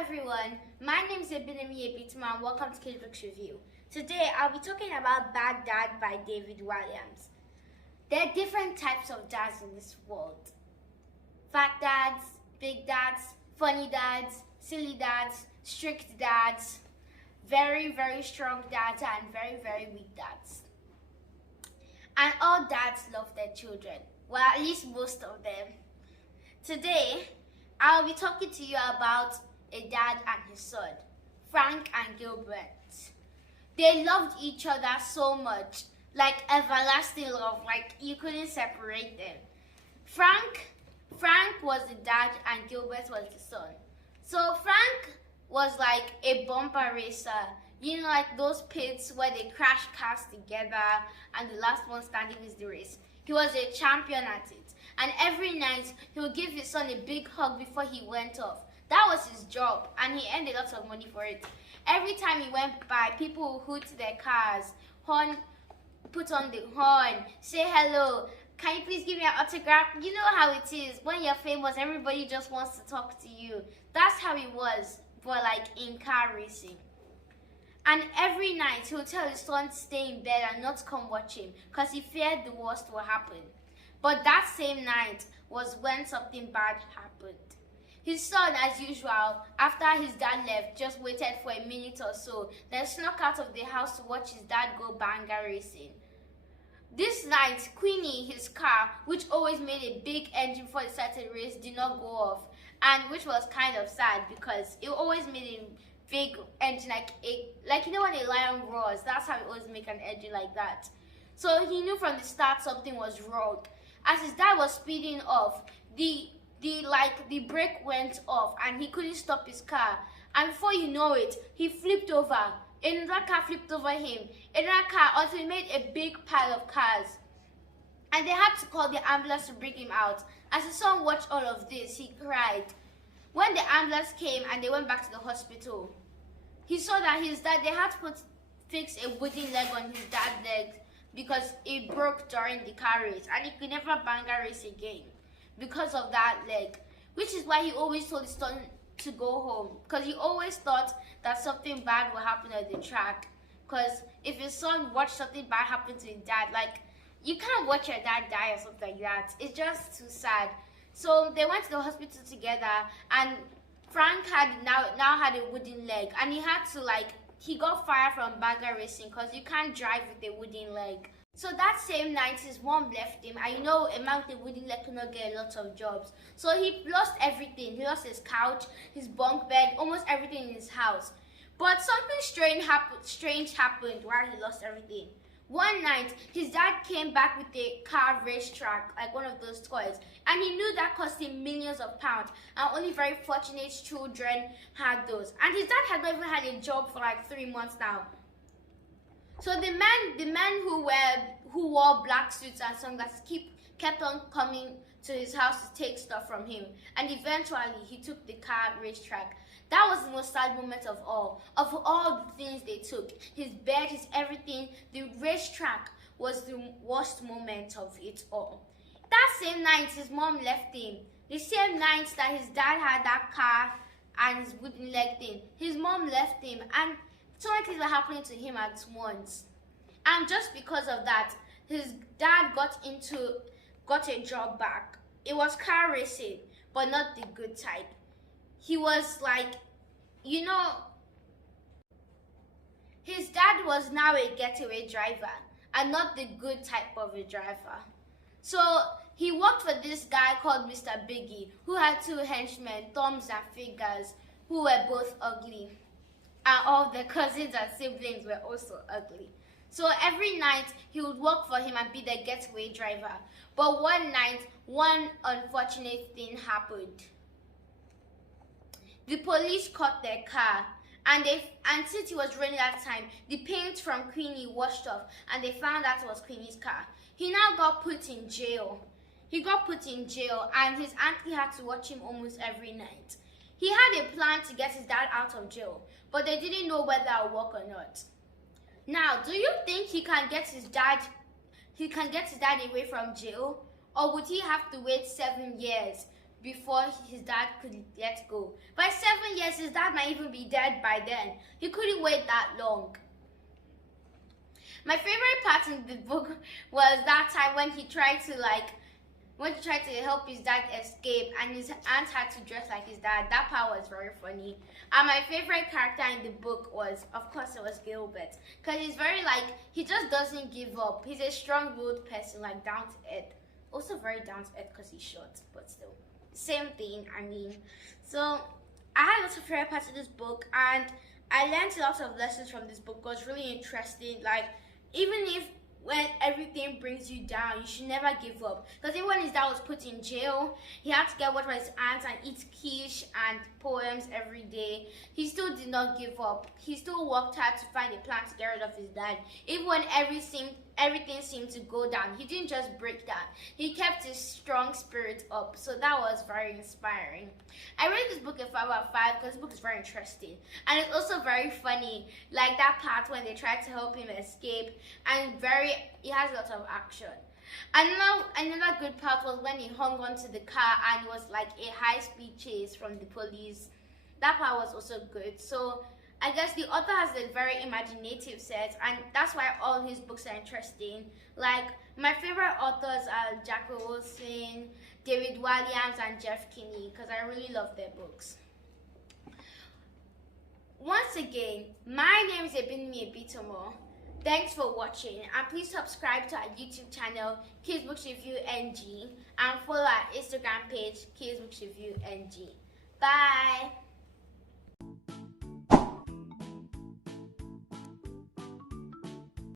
everyone, my name is Ebinemi and welcome to Kidsbooksreviewng. Today I'll be talking about Bad Dad by David Walliams. There are different types of dads in this world. Fat dads, big dads, funny dads, silly dads, strict dads, very strong dads, and very weak dads. And all dads love their children, well, at least most of them. Today I'll be talking to you about a dad and his son, Frank and Gilbert. They loved each other so much, like everlasting love, like you couldn't separate them. Frank was the dad and Gilbert was the son. So Frank was like a bumper racer, you know, like those pits where they crash cars together and the last one standing is the race. He was a champion at it, and every night he would give his son a big hug before he went off. That was his job, and he earned a lot of money for it. Every time he went by, people would hoot their cars, put on the horn, say hello. Can you please give me an autograph? You know how it is. When you're famous, everybody just wants to talk to you. That's how it was, but like in car racing. And every night, he would tell his son to stay in bed and not come watch him, because he feared the worst would happen. But that same night was when something bad happened. His son, as usual, after his dad left, just waited for a minute or so, then snuck out of the house to watch his dad go banger racing. This night, Queenie, his car, which always made a big engine before it started to race, did not go off, and which was kind of sad because it always made a big engine, like you know when a lion roars, that's how it always make an engine like that. So he knew from the start something was wrong. As his dad was speeding off, the brake went off and he couldn't stop his car, and before you know it, he flipped over. Another car flipped over him, another car, until he made a big pile of cars, and they had to call the ambulance to bring him out. As his son watched all of this, he cried. When the ambulance came and they went back to the hospital, he saw that his dad, they had to fix a wooden leg on his dad's leg because it broke during the car race, and he could never banger race again because of that leg, which is why he always told his son to go home, because he always thought that something bad will happen at the track. Because if his son watched something bad happen to his dad, like you can't watch your dad die or something like that. It's just too sad. So they went to the hospital together, and Frank had now had a wooden leg, and he had to he got fired from banger racing because you can't drive with a wooden leg. So that same night, his mom left him, and you know a man with a wooden leg cannot get a lot of jobs. So he lost everything. He lost his couch, his bunk bed, almost everything in his house. But something strange happened while he lost everything. One night, his dad came back with a car racetrack, like one of those toys, and he knew that cost him millions of pounds, and only very fortunate children had those. And his dad had not even had a job for like 3 months now. So the men who wore black suits and sunglasses kept on coming to his house to take stuff from him, and eventually he took the car racetrack. That was the most sad moment of all the things they took. His bed, his everything. The racetrack was the worst moment of it all. That same night, his mom left him. The same night that his dad had that car and his wooden leg thing, his mom left him, and so many things were happening to him at once. And just because of that, his dad got a job back. It was car racing, but not the good type. He was his dad was now a getaway driver and not the good type of a driver. So he worked for this guy called Mr. Biggie, who had 2 henchmen, Thumbs and Fingers, who were both ugly. And all the cousins and siblings were also ugly. So every night he would work for him and be the getaway driver. But one night, one unfortunate thing happened. The police caught their car, and since it was raining that time, the paint from Queenie washed off, and they found out it was Queenie's car. He now got put in jail. He got put in jail, and his auntie had to watch him almost every night. He had a plan to get his dad out of jail, but they didn't know whether it would work or not. Now, do you think he can get his dad away from jail, or would he have to wait 7 years before his dad could let go. By 7 years, his dad might even be dead by then. He couldn't wait that long. My favorite part in the book was that time when he tried to help his dad escape and his aunt had to dress like his dad. That part was very funny. And my favorite character in the book was, of course, it was Gilbert. Because he's very he just doesn't give up. He's a strong-willed person, down to earth. Also very down to earth because he's short, but still. Same thing, I mean. So, I had lots of favorite parts of this book and I learned a lot of lessons from this book. It was really interesting. Even if when everything brings you down, you should never give up. Because even when his dad was put in jail, he had to get water for his aunt and eat quiche and poems every day. He still did not give up. He still worked hard to find a plan to get rid of his dad. Even when everything seemed to go down, he didn't just break down. He kept his strong spirit up. So that was very inspiring. I rate this book a 5 out of 5 because this book is very interesting. And it's also very funny. Like that part when they tried to help him escape. And it has a lot of action. Another good part was when he hung onto the car and it was like a high-speed chase from the police. That part was also good. So I guess the author has a very imaginative set, and that's why all his books are interesting. My favorite authors are Jack Wilson, David Walliams, and Jeff Kinney, because I really love their books. Once again, my name is Ebinemi. Thanks for watching, and please subscribe to our YouTube channel, Kidsbooksreviewng, and follow our Instagram page, Kidsbooksreviewng. Bye!